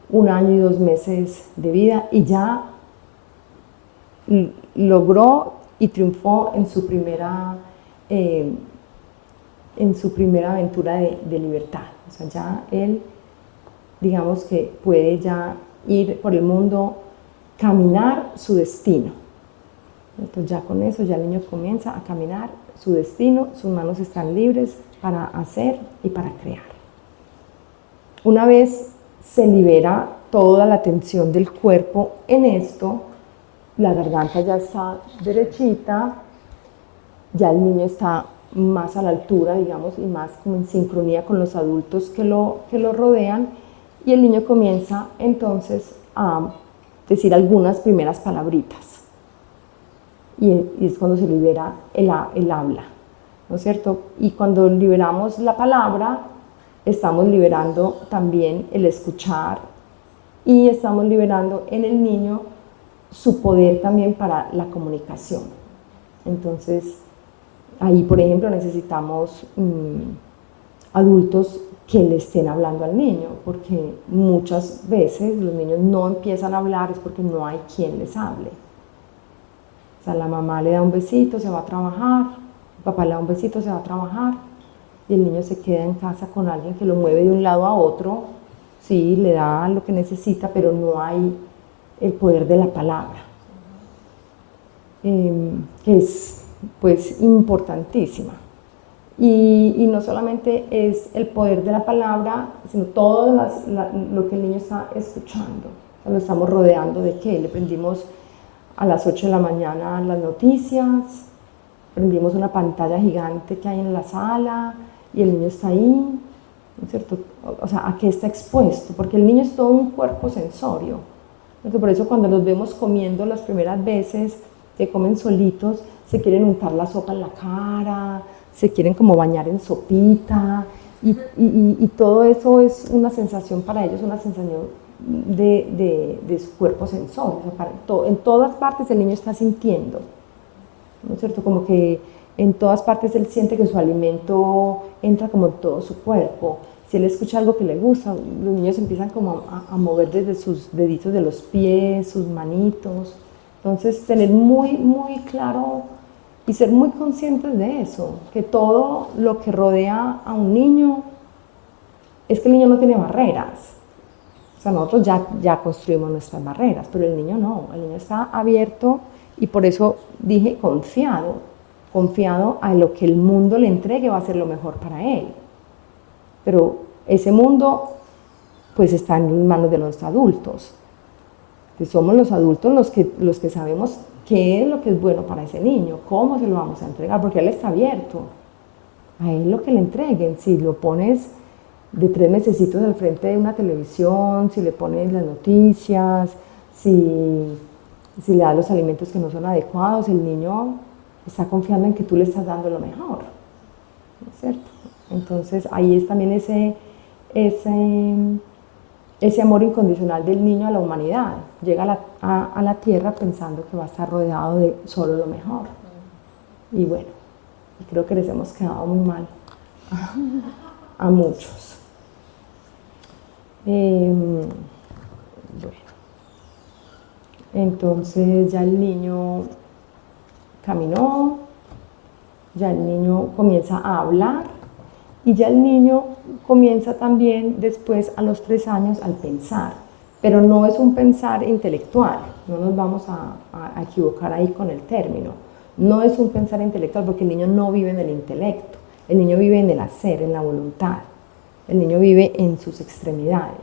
1 año y 2 meses de vida y ya logró y triunfó en su primera aventura de libertad. O sea, ya él, digamos que puede ya ir por el mundo, caminar su destino. Entonces ya con eso ya el niño comienza a caminar su destino, sus manos están libres para hacer y para crear. Una vez se libera toda la tensión del cuerpo en esto, la garganta ya está derechita, ya el niño está más a la altura, digamos, y más como en sincronía con los adultos que lo rodean, y el niño comienza entonces a decir algunas primeras palabritas. Y es cuando se libera el habla, ¿no es cierto? Y cuando liberamos la palabra, estamos liberando también el escuchar y estamos liberando en el niño su poder también para la comunicación. Entonces, ahí, por ejemplo, necesitamos adultos que le estén hablando al niño, porque muchas veces los niños no empiezan a hablar es porque no hay quien les hable. O sea, la mamá le da un besito, se va a trabajar, el papá le da un besito, se va a trabajar, y el niño se queda en casa con alguien que lo mueve de un lado a otro, sí, le da lo que necesita, pero no hay el poder de la palabra, que es pues importantísima. Y no solamente es el poder de la palabra, sino todo lo que el niño está escuchando. O sea, lo estamos rodeando de qué. Le prendimos a las 8 de la mañana las noticias, prendimos una pantalla gigante que hay en la sala y el niño está ahí, ¿no es cierto? O sea, ¿a qué está expuesto? Porque el niño es todo un cuerpo sensorio. Entonces, por eso cuando los vemos comiendo las primeras veces, que comen solitos, se quieren untar la sopa en la cara, se quieren como bañar en sopita, y todo eso es una sensación para ellos, una sensación de su cuerpo sensorio. O sea, en todas partes el niño está sintiendo, ¿no es cierto? Como que en todas partes él siente que su alimento entra como en todo su cuerpo. Si él escucha algo que le gusta, los niños empiezan como a mover desde sus deditos de los pies, sus manitos. Entonces, tener muy, muy claro y ser muy conscientes de eso, que todo lo que rodea a un niño es que el niño no tiene barreras. O sea, nosotros ya construimos nuestras barreras, pero el niño no, el niño está abierto y por eso dije confiado a lo que el mundo le entregue va a ser lo mejor para él. Pero ese mundo pues está en manos de los adultos. Que somos los adultos los que sabemos qué es lo que es bueno para ese niño, cómo se lo vamos a entregar, porque él está abierto. a él lo que le entreguen. Si lo pones de 3 mesecitos al frente de una televisión, si le pones las noticias, si le das los alimentos que no son adecuados, el niño está confiando en que tú le estás dando lo mejor, ¿no es cierto? Entonces ahí es también ese amor incondicional del niño a la humanidad. Llega a la tierra pensando que va a estar rodeado de solo lo mejor. Y bueno, creo que les hemos quedado muy mal a muchos. Bueno, entonces ya el niño caminó, ya el niño comienza a hablar y ya el niño comienza también después a los 3 años al pensar, pero no es un pensar intelectual, no nos vamos a equivocar ahí con el término, no es un pensar intelectual porque el niño no vive en el intelecto, el niño vive en el hacer, en la voluntad, el niño vive en sus extremidades.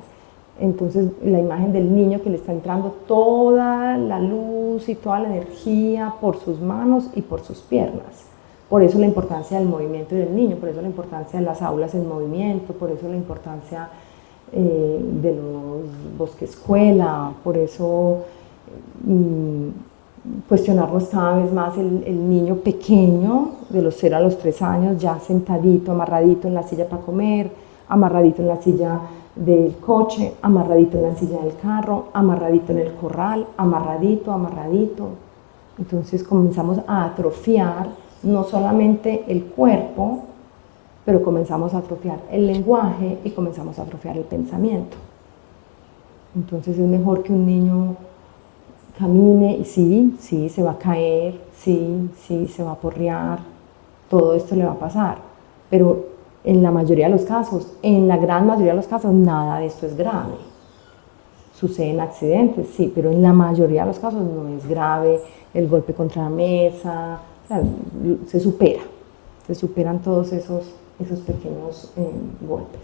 Entonces la imagen del niño que le está entrando toda la luz y toda la energía por sus manos y por sus piernas. Por eso la importancia del movimiento del niño, por eso la importancia de las aulas en movimiento, por eso la importancia de los bosque escuela, por eso cuestionarnos cada vez más el niño pequeño de los 0 a los 3 años, ya sentadito, amarradito en la silla para comer, amarradito en la silla del coche, amarradito en la silla del carro, amarradito en el corral, amarradito. Entonces comenzamos a atrofiar no solamente el cuerpo, pero comenzamos a atrofiar el lenguaje y comenzamos a atrofiar el pensamiento. Entonces es mejor que un niño camine y sí, se va a caer, sí, se va a porrear, todo esto le va a pasar, pero en la mayoría de los casos, en la gran mayoría de los casos, nada de esto es grave. Suceden accidentes, sí, pero en la mayoría de los casos no es grave, el golpe contra la mesa, o sea, se superan todos esos pequeños golpes.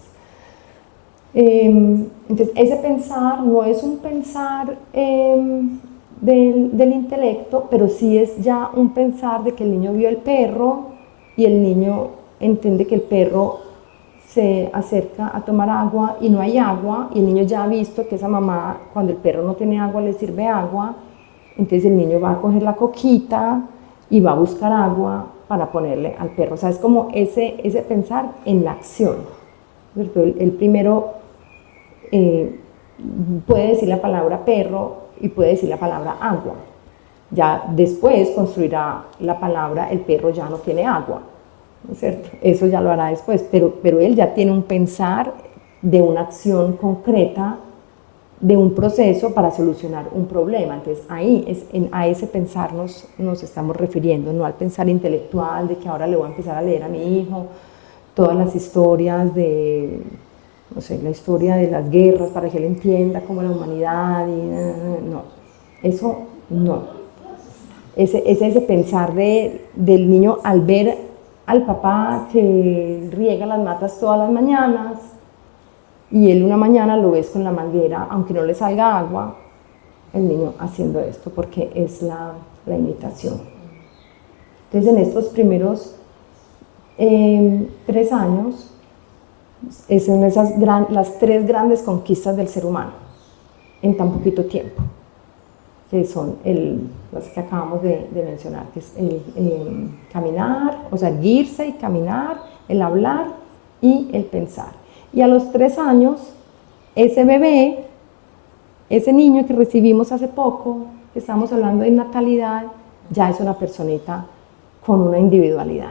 Entonces, ese pensar no es un pensar del intelecto, pero sí es ya un pensar de que el niño vio el perro y el niño entiende que el perro se acerca a tomar agua y no hay agua, y el niño ya ha visto que esa mamá, cuando el perro no tiene agua, le sirve agua, entonces el niño va a coger la coquita y va a buscar agua para ponerle al perro. O sea, es como ese pensar en la acción, ¿cierto? El primero puede decir la palabra perro y puede decir la palabra agua. Ya después construirá la palabra el perro ya no tiene agua, ¿no es cierto? Eso ya lo hará después, pero él ya tiene un pensar de una acción concreta, de un proceso para solucionar un problema. Entonces ahí a ese pensar nos estamos refiriendo, no al pensar intelectual de que ahora le voy a empezar a leer a mi hijo todas las historias de, no sé, la historia de las guerras para que él entienda cómo la humanidad no, eso no. Es ese pensar del niño al ver al papá que riega las matas todas las mañanas y él una mañana lo ves con la manguera, aunque no le salga agua, el niño haciendo esto porque es la imitación. Entonces en estos primeros 3 años son las 3 grandes conquistas del ser humano en tan poquito tiempo, que son las que acabamos de mencionar, que es el caminar, o sea, erguirse y caminar, el hablar y el pensar. Y a los 3 años, ese bebé, ese niño que recibimos hace poco, que estamos hablando de natalidad, ya es una personita con una individualidad.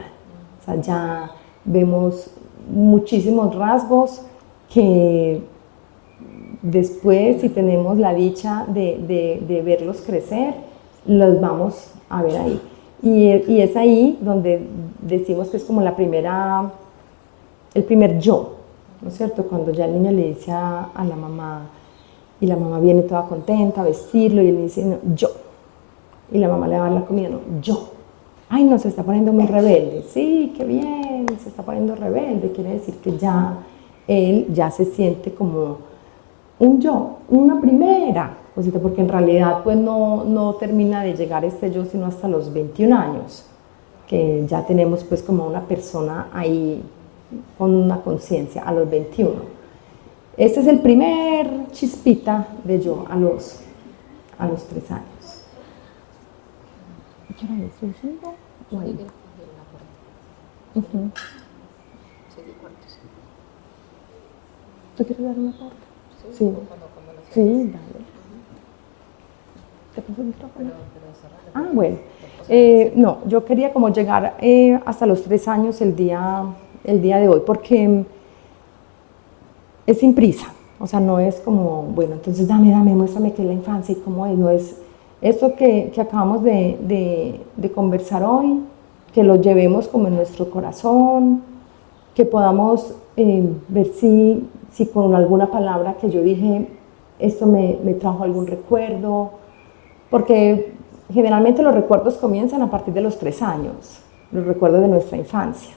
O sea, ya vemos muchísimos rasgos que después, si tenemos la dicha de verlos crecer, los vamos a ver ahí. Y es ahí donde decimos que es como el primer yo, ¿no es cierto? Cuando ya el niño le dice a la mamá, y la mamá viene toda contenta a vestirlo, y él le dice, no, yo. Y la mamá le va a dar la comida, no, yo. Ay, no, se está poniendo muy rebelde. Sí, qué bien, se está poniendo rebelde. Quiere decir que ya él ya se siente como un yo, una primera cosita, porque en realidad pues no termina de llegar este yo sino hasta los 21 años, que ya tenemos pues como una persona ahí con una conciencia a los 21. Este es el primer chispita de yo a los 3 años. ¿Qué hora es? ¿Son 5? Bueno. Uh-huh. ¿Tú quieres dar una parte? Sí. Sí, dale. ¿Te paso el micrófono? Ah, bueno. No, yo quería como llegar hasta los 3 años el día de hoy, porque es sin prisa. O sea, no es como, bueno, entonces dame, muéstrame qué es la infancia y cómo es. No es esto que acabamos de conversar hoy, que lo llevemos como en nuestro corazón, que podamos ver si con alguna palabra que yo dije, esto me trajo algún recuerdo, porque generalmente los recuerdos comienzan a partir de los 3 años, los recuerdos de nuestra infancia,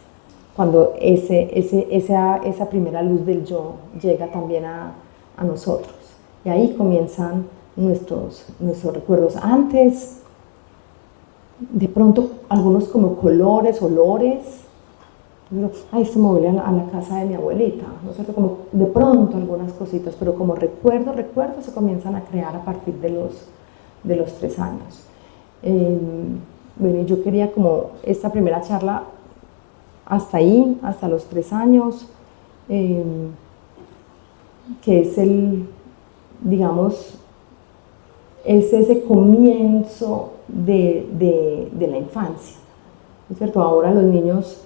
cuando esa primera luz del yo llega también a nosotros. Y ahí comienzan nuestros recuerdos. Antes, de pronto, algunos como colores, olores. Ay, esto me vuelve a la casa de mi abuelita, ¿no es cierto? Como de pronto algunas cositas, pero como recuerdos se comienzan a crear a partir de los 3 años. Bueno, yo quería como esta primera charla hasta ahí, hasta los 3 años, que es digamos, es ese comienzo de la infancia, ¿no es cierto? Ahora los niños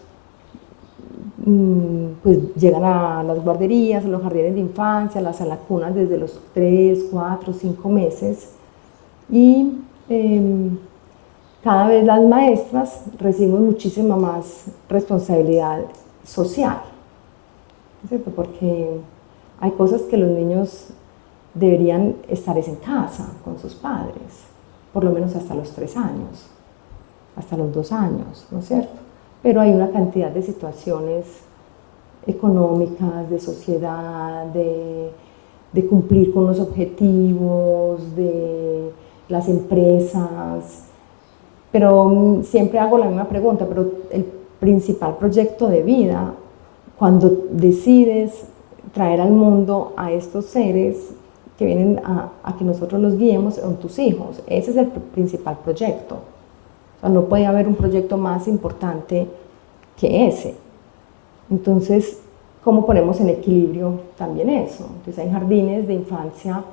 pues llegan a las guarderías, a los jardines de infancia, a las alacunas desde los 3, 4, 5 meses y cada vez las maestras recibimos muchísima más responsabilidad social, ¿no es cierto? Porque hay cosas que los niños deberían estar en casa con sus padres, por lo menos hasta los 3 años, hasta los 2 años, ¿no es cierto? Pero hay una cantidad de situaciones económicas, de sociedad, de cumplir con los objetivos, de las empresas, pero siempre hago la misma pregunta, pero el principal proyecto de vida, cuando decides traer al mundo a estos seres que vienen a que nosotros los guiemos, son tus hijos. Ese es el principal proyecto. O sea, no puede haber un proyecto más importante que ese. Entonces, ¿cómo ponemos en equilibrio también eso? Entonces, hay jardines de infancia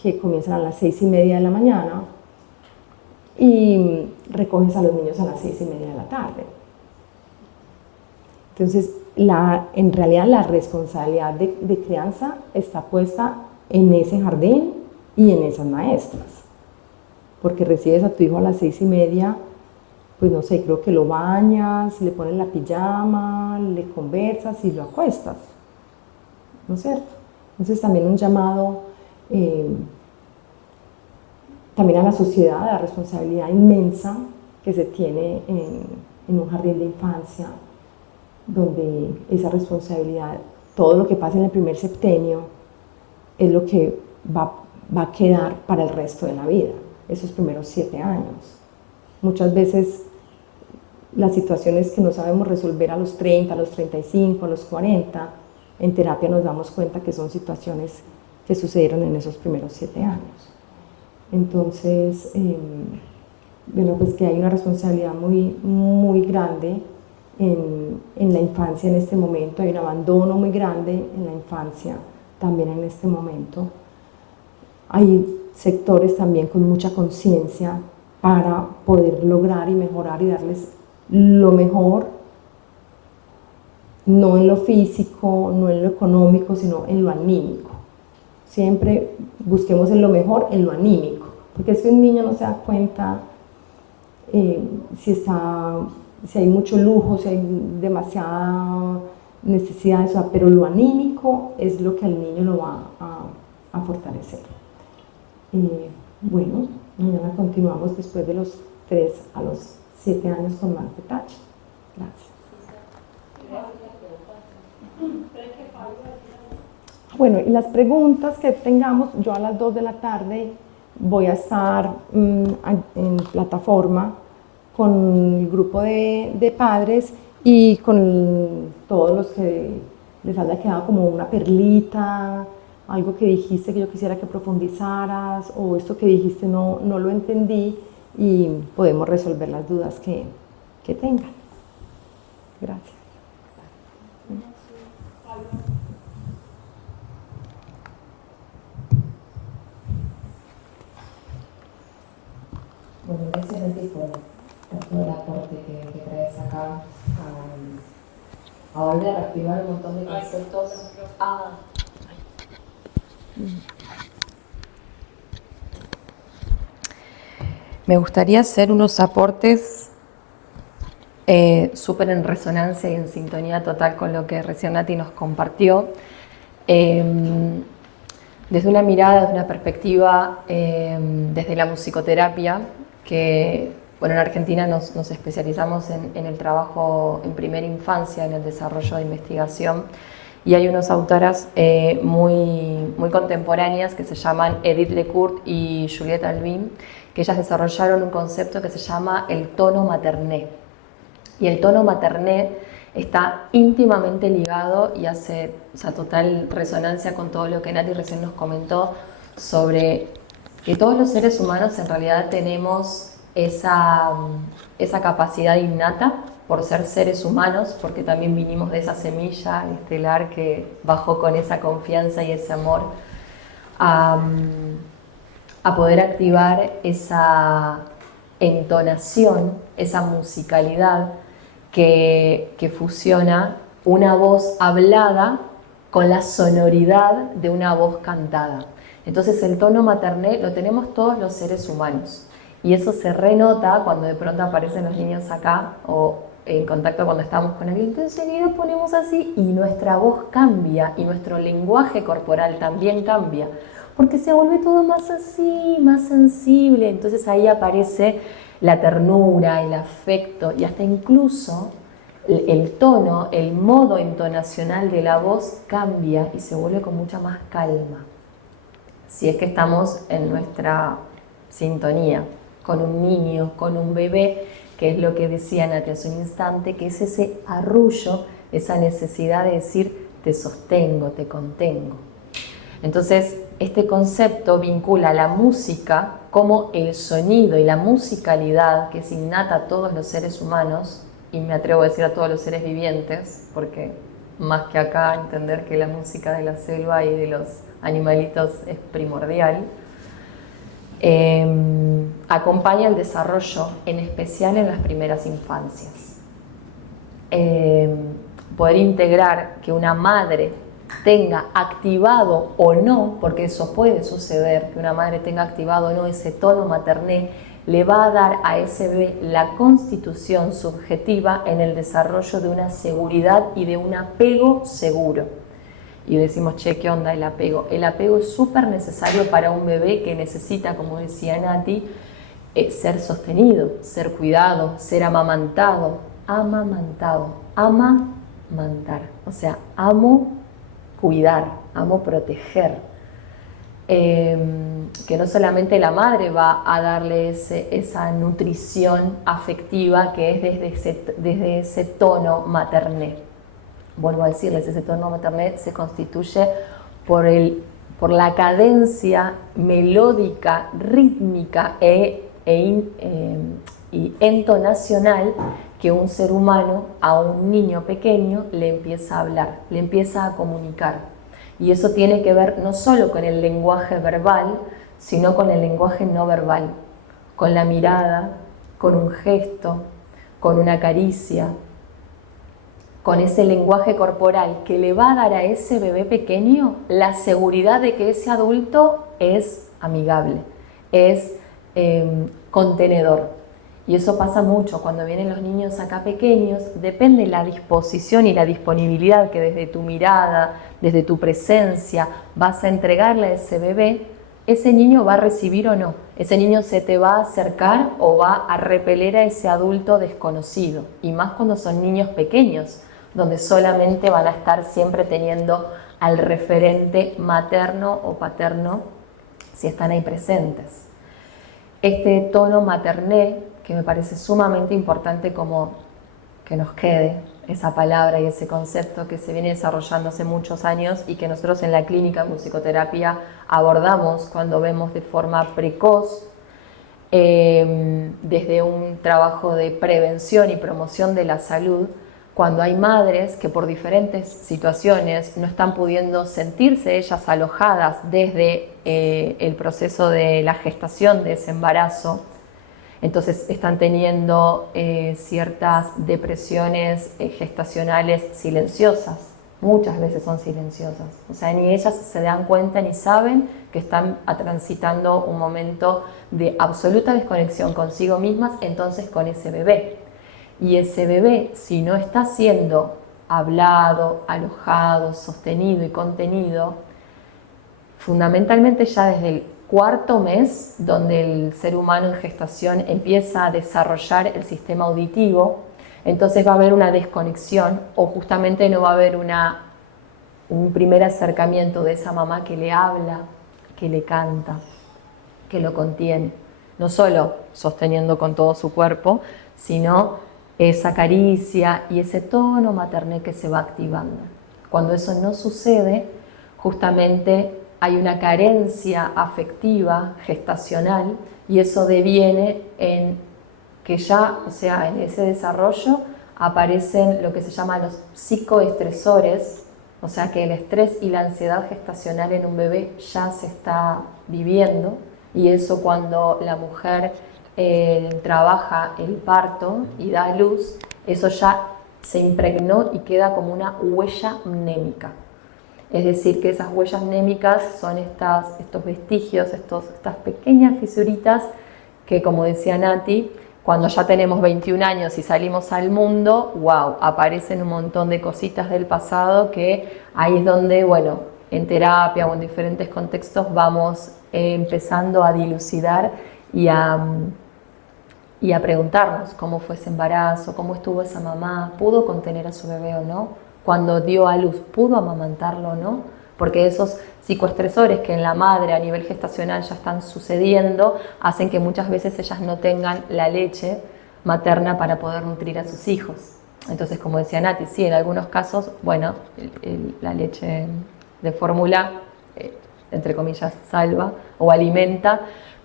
que comienzan a las 6:30 de la mañana y recoges a los niños a las 6:30 de la tarde. Entonces, en realidad la responsabilidad de crianza está puesta en ese jardín y en esas maestras, porque recibes a tu hijo a las 6:30, pues no sé, creo que lo bañas, le pones la pijama, le conversas y lo acuestas, ¿no es cierto? Entonces también un llamado también a la sociedad, a la responsabilidad inmensa que se tiene en un jardín de infancia, donde esa responsabilidad, todo lo que pasa en el primer septenio, es lo que va a quedar para el resto de la vida, esos primeros 7 años. Muchas veces las situaciones que no sabemos resolver a los 30, a los 35, a los 40, en terapia nos damos cuenta que son situaciones que sucedieron en esos primeros 7 años. Entonces, bueno, pues que hay una responsabilidad muy, muy grande en la infancia en este momento, hay un abandono muy grande en la infancia también en este momento. Hay sectores también con mucha conciencia para poder lograr y mejorar y darles lo mejor, no en lo físico, no en lo económico, sino en lo anímico. Siempre busquemos en lo mejor, en lo anímico, porque es que un niño no se da cuenta si hay mucho lujo, si hay demasiada necesidad, pero lo anímico es lo que al niño lo va a fortalecer. Bueno, mañana continuamos después de los 3 a los 7 años con más detalle. Gracias. Bueno, y las preguntas que tengamos, yo a las 2 de la tarde voy a estar en plataforma con el grupo de padres y con todos los que les haya quedado como una perlita, algo que dijiste que yo quisiera que profundizaras, o esto que dijiste no lo entendí, y podemos resolver las dudas que tengan. Gracias. Bueno, gracias a ti por todo el aporte que traes acá a volver a activar un montón de conceptos. Me gustaría hacer unos aportes súper en resonancia y en sintonía total con lo que recién Nati nos compartió. Desde una mirada, desde una perspectiva, desde la musicoterapia, que bueno, en Argentina nos especializamos en el trabajo en primera infancia, en el desarrollo de investigación, y hay unas autoras muy contemporáneas que se llaman Edith Lecourt y Juliette Alvin, que ellas desarrollaron un concepto que se llama el tono materné. Y el tono materné está íntimamente ligado y hace total resonancia con todo lo que Nati recién nos comentó sobre que todos los seres humanos en realidad tenemos esa capacidad innata por ser seres humanos, porque también vinimos de esa semilla estelar que bajó con esa confianza y ese amor a poder activar esa entonación, esa musicalidad que fusiona una voz hablada con la sonoridad de una voz cantada. Entonces el tono materné lo tenemos todos los seres humanos, y eso se renota cuando de pronto aparecen los niños acá o en contacto cuando estamos con alguien, entonces enseguida ponemos así y nuestra voz cambia y nuestro lenguaje corporal también cambia, porque se vuelve todo más así, más sensible. Entonces ahí aparece la ternura, el afecto y hasta incluso el tono, el modo entonacional de la voz cambia y se vuelve con mucha más calma, si es que estamos en nuestra sintonía con un niño, con un bebé, que es lo que decía Nati hace un instante, que es ese arrullo, esa necesidad de decir te sostengo, te contengo. Entonces, este concepto vincula la música como el sonido y la musicalidad que es innata a todos los seres humanos, y me atrevo a decir a todos los seres vivientes, porque más que acá entender que la música de la selva y de los animalitos es primordial, acompaña el desarrollo, en especial en las primeras infancias. Poder integrar que una madre tenga activado o no, porque eso puede suceder, que una madre tenga activado o no ese tono materné, le va a dar a ese bebé la constitución subjetiva en el desarrollo de una seguridad y de un apego seguro. Y decimos, che, ¿qué onda el apego? El apego es súper necesario para un bebé que necesita, como decía Nati, ser sostenido, ser cuidado, ser amamantado. Amamantar. O sea, amo cuidar, amo proteger. Que no solamente la madre va a darle esa nutrición afectiva que es desde ese tono materné. Vuelvo a decirles, ese tono materné se constituye por la cadencia melódica, rítmica y entonacional que un ser humano a un niño pequeño le empieza a hablar, le empieza a comunicar. Y eso tiene que ver no solo con el lenguaje verbal, sino con el lenguaje no verbal, con la mirada, con un gesto, con una caricia, con ese lenguaje corporal que le va a dar a ese bebé pequeño la seguridad de que ese adulto es amigable, es contenedor. Y eso pasa mucho cuando vienen los niños acá pequeños, depende la disposición y la disponibilidad que desde tu mirada, desde tu presencia vas a entregarle a ese bebé, ese niño va a recibir o no, ese niño se te va a acercar o va a repeler a ese adulto desconocido, y más cuando son niños pequeños, donde solamente van a estar siempre teniendo al referente materno o paterno si están ahí presentes. Este tono materné que me parece sumamente importante como que nos quede esa palabra y ese concepto que se viene desarrollando hace muchos años y que nosotros en la clínica en musicoterapia abordamos cuando vemos de forma precoz, desde un trabajo de prevención y promoción de la salud, cuando hay madres que por diferentes situaciones no están pudiendo sentirse ellas alojadas desde el proceso de la gestación de ese embarazo, entonces están teniendo ciertas depresiones gestacionales silenciosas, muchas veces son silenciosas, o sea, ni ellas se dan cuenta ni saben que están transitando un momento de absoluta desconexión consigo mismas, entonces con ese bebé. Y ese bebé, si no está siendo hablado, alojado, sostenido y contenido, fundamentalmente ya desde el cuarto mes, donde el ser humano en gestación empieza a desarrollar el sistema auditivo, entonces va a haber una desconexión o justamente no va a haber un primer acercamiento de esa mamá que le habla, que le canta, que lo contiene, no solo sosteniendo con todo su cuerpo, sino esa caricia y ese tono materné que se va activando. Cuando eso no sucede, justamente hay una carencia afectiva, gestacional, y eso deviene en que ya, o sea, en ese desarrollo aparecen lo que se llaman los psicoestresores, o sea que el estrés y la ansiedad gestacional en un bebé ya se está viviendo, y eso cuando la mujer trabaja el parto y da a luz, eso ya se impregnó y queda como una huella mnémica. Es decir, que esas huellas mnémicas son estos vestigios, estas pequeñas fisuritas que, como decía Nati, cuando ya tenemos 21 años y salimos al mundo, wow, aparecen un montón de cositas del pasado que ahí es donde, bueno, en terapia o en diferentes contextos vamos empezando a dilucidar y a preguntarnos cómo fue ese embarazo, cómo estuvo esa mamá, pudo contener a su bebé o no, cuando dio a luz, pudo amamantarlo o no, porque esos psicoestresores que en la madre a nivel gestacional ya están sucediendo hacen que muchas veces ellas no tengan la leche materna para poder nutrir a sus hijos. Entonces, como decía Nati, sí, en algunos casos, bueno, la leche de fórmula, entre comillas, salva o alimenta,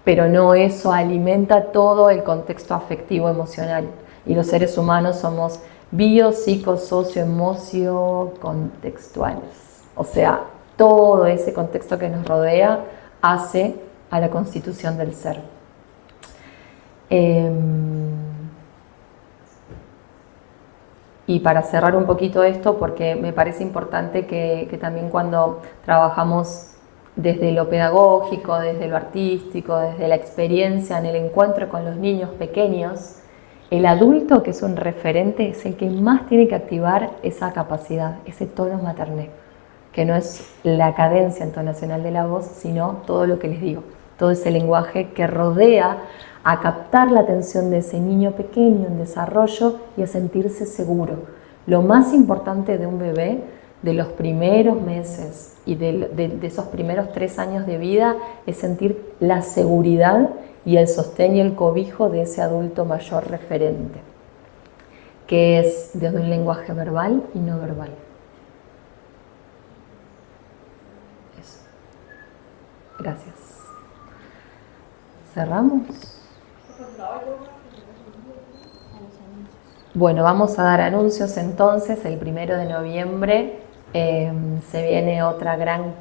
pero no eso alimenta todo el contexto afectivo emocional. Y los seres humanos somos bio, psico, socio, emocio, contextuales. O sea, todo ese contexto que nos rodea hace a la constitución del ser. Y para cerrar un poquito esto, porque me parece importante que también cuando trabajamos desde lo pedagógico, desde lo artístico, desde la experiencia en el encuentro con los niños pequeños, el adulto, que es un referente, es el que más tiene que activar esa capacidad, ese tono materné, que no es la cadencia entonacional de la voz, sino todo lo que les digo, todo ese lenguaje que rodea a captar la atención de ese niño pequeño en desarrollo y a sentirse seguro. Lo más importante de un bebé, de los primeros meses y de esos primeros 3 años de vida, es sentir la seguridad y el sostén y el cobijo de ese adulto mayor referente, que es desde un lenguaje verbal y no verbal. Eso. Gracias. ¿Cerramos? Bueno, vamos a dar anuncios entonces. El 1 de noviembre se viene otra gran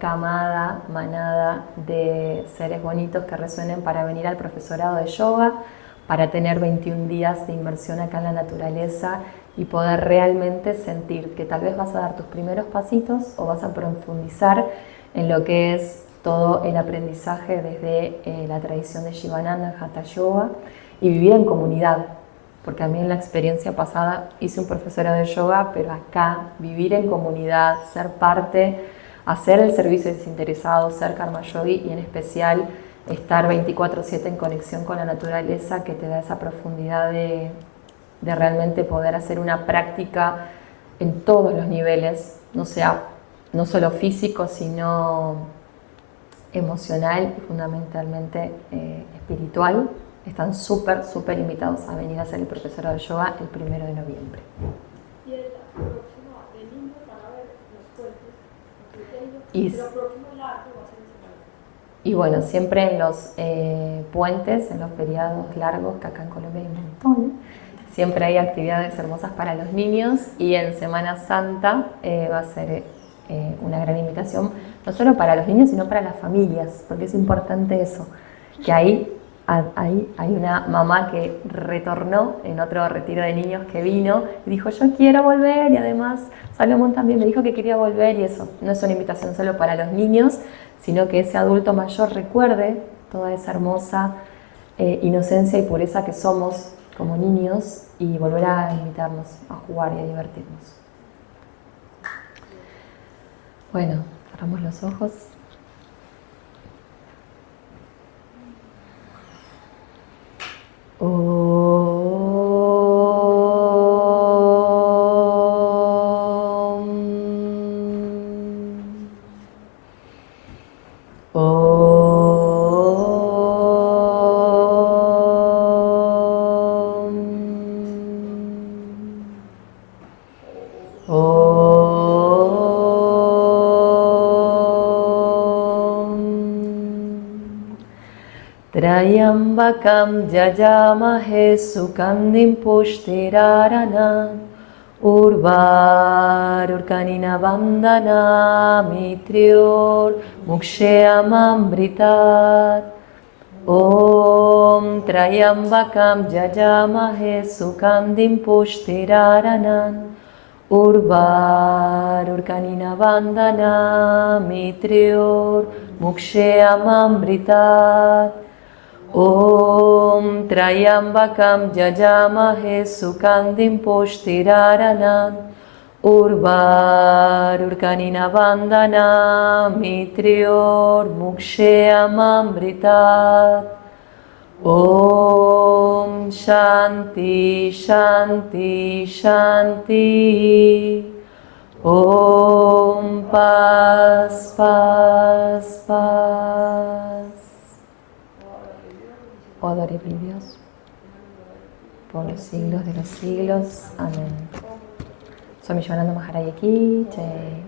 manada de seres bonitos que resuenen para venir al profesorado de yoga, para tener 21 días de inmersión acá en la naturaleza y poder realmente sentir que tal vez vas a dar tus primeros pasitos o vas a profundizar en lo que es todo el aprendizaje desde la tradición de Shivananda, Hatha Yoga, y vivir en comunidad. Porque a mí en la experiencia pasada hice un profesorado de yoga, pero acá vivir en comunidad, ser parte, hacer el servicio desinteresado, ser karma yogi y en especial estar 24/7 en conexión con la naturaleza, que te da esa profundidad de realmente poder hacer una práctica en todos los niveles, no solo físico, sino emocional y fundamentalmente espiritual. están súper, súper invitados a venir a ser el profesor de yoga el 1 de noviembre. Y el próximo de niños van a ver los puentes pequeños, Y pero el próximo largo va a ser el semana. Y bueno, siempre en los puentes, en los feriados largos, que acá en Colombia hay un montón, siempre hay actividades hermosas para los niños, y en Semana Santa va a ser una gran invitación, no solo para los niños, sino para las familias, porque es importante eso, que ahí hay una mamá que retornó en otro retiro de niños que vino y dijo, yo quiero volver, y además Salomón también me dijo que quería volver, y eso no es una invitación solo para los niños, sino que ese adulto mayor recuerde toda esa hermosa inocencia y pureza que somos como niños, y volver a invitarnos a jugar y a divertirnos. Bueno, cerramos los ojos. Trayambakam yayamahe sukandim pushtirarana urvarurkanina bandana mitrior mukshayamambritat. Om Trayambakam yayamahe sukandim pushtirarana urvarurkanina bandana mitrior mukshayamambritat. Om Trayambakam yayamahe sukandim pushtirarana urvarurkanina bandana mitrior mukshayamambritat. Om Shanti Shanti Shanti. Om Paz Paz Paz. Oh adorable Dios, por los siglos de los siglos. Amén. Swami Shivananda Maharaj Ki Jai.